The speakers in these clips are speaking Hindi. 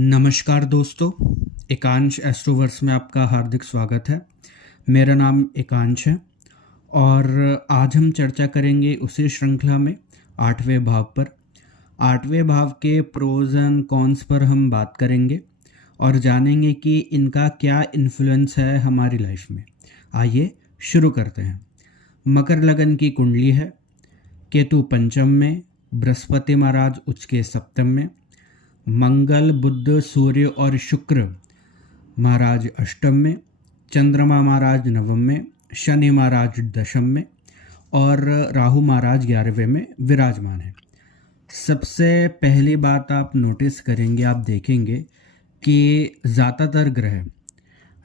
नमस्कार दोस्तों, एकांश एस्ट्रोवर्स में आपका हार्दिक स्वागत है। मेरा नाम एकांश है और आज हम चर्चा करेंगे उसी श्रृंखला में 8वें भाव पर। 8वें भाव के प्रोज एंड कॉन्स पर हम बात करेंगे और जानेंगे कि इनका क्या इन्फ्लुएंस है हमारी लाइफ में। आइए शुरू करते हैं। मकर लगन की कुंडली है। केतु पंचम में, बृहस्पति महाराज उच्च के सप्तम में, मंगल बुध सूर्य और शुक्र महाराज अष्टम में, चंद्रमा महाराज नवम में, शनि महाराज दशम में और राहु महाराज 11वें में विराजमान है। सबसे पहली बात आप नोटिस करेंगे, आप देखेंगे कि ज़्यादातर ग्रह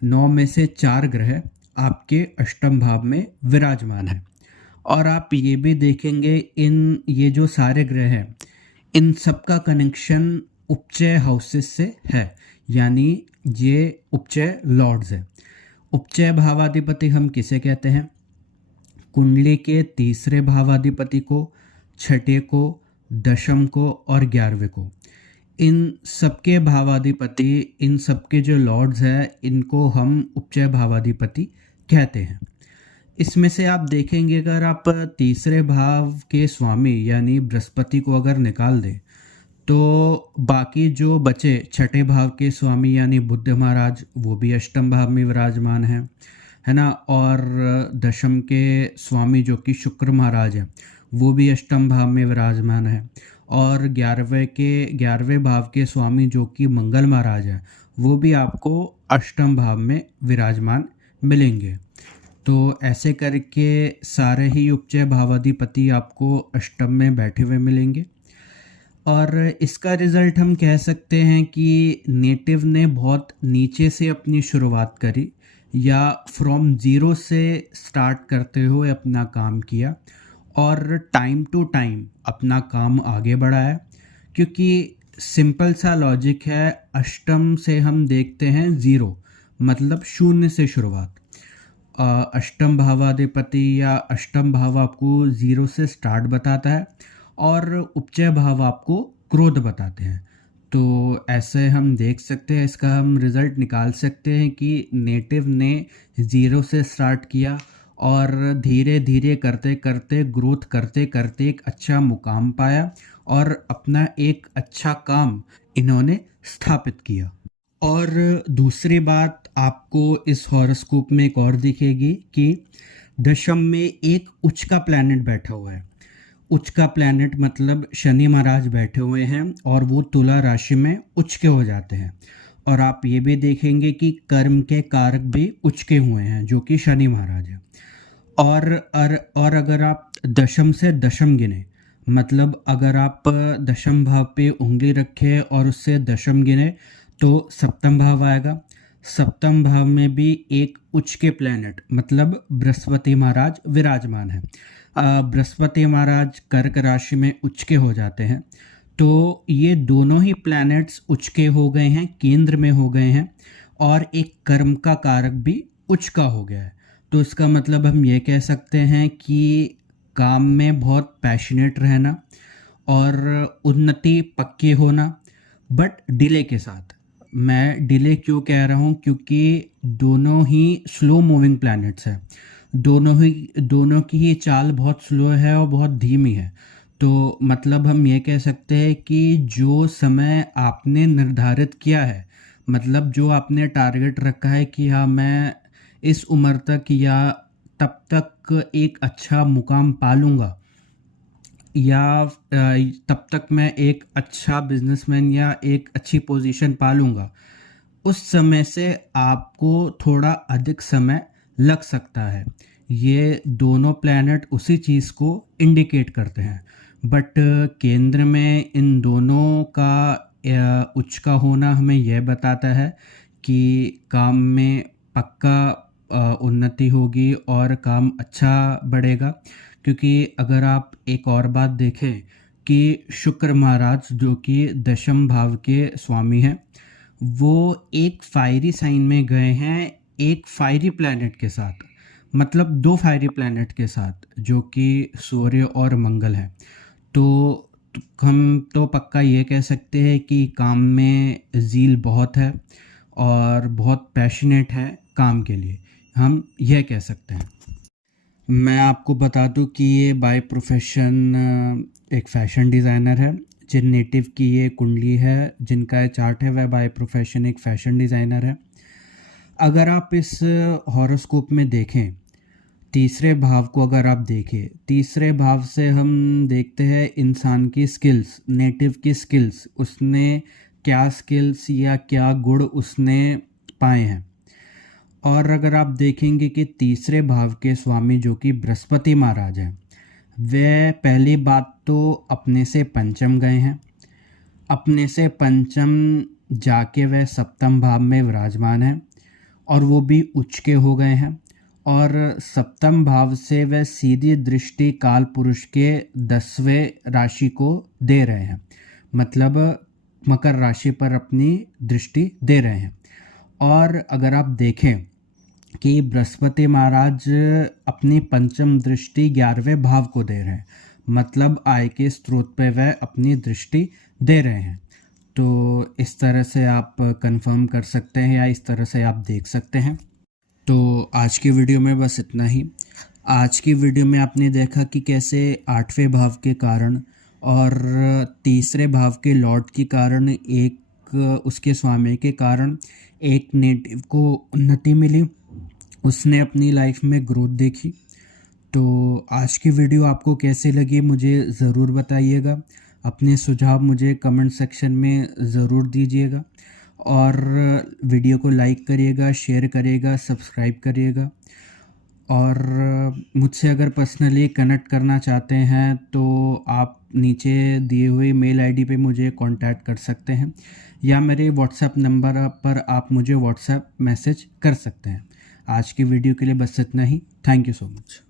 9 में से 4 ग्रह आपके अष्टम भाव में विराजमान है। और आप ये भी देखेंगे ये जो सारे ग्रह हैं, इन सबका कनेक्शन उपचय हाउसेस से है, यानी ये उपचय लॉर्ड्स है। उपचय भावाधिपति हम किसे कहते हैं? कुंडली के तीसरे भावाधिपति को, छठे को, दशम को और 11वें को। इन सबके भावाधिपति, इन सबके जो लॉर्ड्स हैं, इनको हम उपचय भावाधिपति कहते हैं। इसमें से आप देखेंगे, अगर आप तीसरे भाव के स्वामी यानी बृहस्पति को अगर निकाल दें तो बाकी जो बचे छठे भाव के स्वामी यानी बुध महाराज, वो भी अष्टम भाव में विराजमान है ना। और दशम के स्वामी जो कि शुक्र महाराज हैं, वो भी अष्टम भाव में विराजमान है। और 11वें भाव के स्वामी जो कि मंगल महाराज हैं, वो भी आपको अष्टम भाव में विराजमान मिलेंगे। तो ऐसे करके सारे ही उपचय भावाधिपति आपको अष्टम में बैठे हुए मिलेंगे। और इसका रिज़ल्ट हम कह सकते हैं कि नेटिव ने बहुत नीचे से अपनी शुरुआत करी या फ्रॉम ज़ीरो से स्टार्ट करते हुए अपना काम किया और टाइम टू टाइम अपना काम आगे बढ़ाया। क्योंकि सिंपल सा लॉजिक है, अष्टम से हम देखते हैं ज़ीरो, मतलब शून्य से शुरुआत। अष्टम भावाधिपति या अष्टम भाव आपको ज़ीरो से स्टार्ट बताता है और उपचय भाव आपको क्रोध बताते हैं। तो ऐसे हम देख सकते हैं, इसका हम रिज़ल्ट निकाल सकते हैं कि नेटिव ने ज़ीरो से स्टार्ट किया और धीरे धीरे करते करते, ग्रोथ करते करते एक अच्छा मुकाम पाया और अपना एक अच्छा काम इन्होंने स्थापित किया। और दूसरी बात आपको इस हॉरोस्कोप में एक और दिखेगी कि दशम में एक उच्च का प्लैनेट बैठा हुआ है। उच्च का प्लैनेट मतलब शनि महाराज बैठे हुए हैं और वो तुला राशि में उच्च के हो जाते हैं। और आप ये भी देखेंगे कि कर्म के कारक भी उच्च के हुए हैं, जो कि शनि महाराज है। और अगर आप दशम से दशम गिने, मतलब अगर आप दशम भाव पे उंगली रखें और उससे दशम गिने तो सप्तम भाव आएगा। सप्तम भाव में भी एक उच्च के प्लैनेट मतलब बृहस्पति महाराज विराजमान है। बृहस्पति महाराज कर्क राशि में उच्च के हो जाते हैं। तो ये दोनों ही प्लैनेट्स उच्च के हो गए हैं, केंद्र में हो गए हैं और एक कर्म का कारक भी उच्च का हो गया है। तो इसका मतलब हम ये कह सकते हैं कि काम में बहुत पैशनेट रहना और उन्नति पक्की होना, बट डिले के साथ। मैं डिले क्यों कह रहा हूँ? क्योंकि दोनों ही स्लो मूविंग प्लैनेट्स हैं। दोनों की ही चाल बहुत स्लो है और बहुत धीमी है। तो मतलब हम ये कह सकते हैं कि जो समय आपने निर्धारित किया है, मतलब जो आपने टारगेट रखा है कि हाँ मैं इस उम्र तक या तब तक एक अच्छा मुकाम पालूंगा या तब तक मैं एक अच्छा बिजनेसमैन या एक अच्छी पोजीशन पालूंगा, उस समय से आपको थोड़ा अधिक समय लग सकता है। ये दोनों प्लैनेट उसी चीज़ को इंडिकेट करते हैं। बट केंद्र में इन दोनों का उच्च का होना हमें यह बताता है कि काम में पक्का उन्नति होगी और काम अच्छा बढ़ेगा। क्योंकि अगर आप एक और बात देखें कि शुक्र महाराज जो कि दशम भाव के स्वामी हैं, वो एक फायरी साइन में गए हैं, एक फायरी प्लैनेट के साथ, मतलब 2 फायरी प्लैनेट के साथ, जो कि सूर्य और मंगल हैं। तो हम तो पक्का ये कह सकते हैं कि काम में ज़ील बहुत है और बहुत पैशनेट है काम के लिए, हम यह कह सकते हैं। मैं आपको बता दूं कि ये बाय प्रोफेशन एक फ़ैशन डिज़ाइनर है। जिन नेटिव की ये कुंडली है, जिनका ये चार्ट है, वह बाय प्रोफेशन एक फ़ैशन डिज़ाइनर है। अगर आप इस हॉरोस्कोप में देखें, तीसरे भाव को अगर आप देखें, तीसरे भाव से हम देखते हैं इंसान की स्किल्स, नेटिव की स्किल्स, उसने क्या स्किल्स या क्या गुण उसने पाए हैं। और अगर आप देखेंगे कि तीसरे भाव के स्वामी जो कि बृहस्पति महाराज हैं, वे पहली बात तो अपने से पंचम गए हैं। अपने से पंचम जाके वह सप्तम भाव में विराजमान हैं और वो भी उच्च के हो गए हैं। और सप्तम भाव से वह सीधी दृष्टि काल पुरुष के 10वें राशि को दे रहे हैं, मतलब मकर राशि पर अपनी दृष्टि दे रहे हैं। और अगर आप देखें कि बृहस्पति महाराज अपनी पंचम दृष्टि 11वें भाव को दे रहे हैं, मतलब आय के स्रोत पे वह अपनी दृष्टि दे रहे हैं। तो इस तरह से आप कंफर्म कर सकते हैं या इस तरह से आप देख सकते हैं। तो आज की वीडियो में बस इतना ही। आज की वीडियो में आपने देखा कि कैसे 8वें भाव के कारण और तीसरे भाव के लॉर्ड के कारण, एक उसके स्वामी के कारण एक नेटिव को उन्नति मिली, उसने अपनी लाइफ में ग्रोथ देखी। तो आज की वीडियो आपको कैसे लगी मुझे ज़रूर बताइएगा। अपने सुझाव मुझे कमेंट सेक्शन में ज़रूर दीजिएगा और वीडियो को लाइक करिएगा, शेयर करिएगा, सब्सक्राइब करिएगा। और मुझसे अगर पर्सनली कनेक्ट करना चाहते हैं तो आप नीचे दिए हुए मेल आईडी पे मुझे कांटेक्ट कर सकते हैं या मेरे व्हाट्सएप नंबर पर आप मुझे व्हाट्सएप मैसेज कर सकते हैं। आज की वीडियो के लिए बस इतना ही। Thank you so much.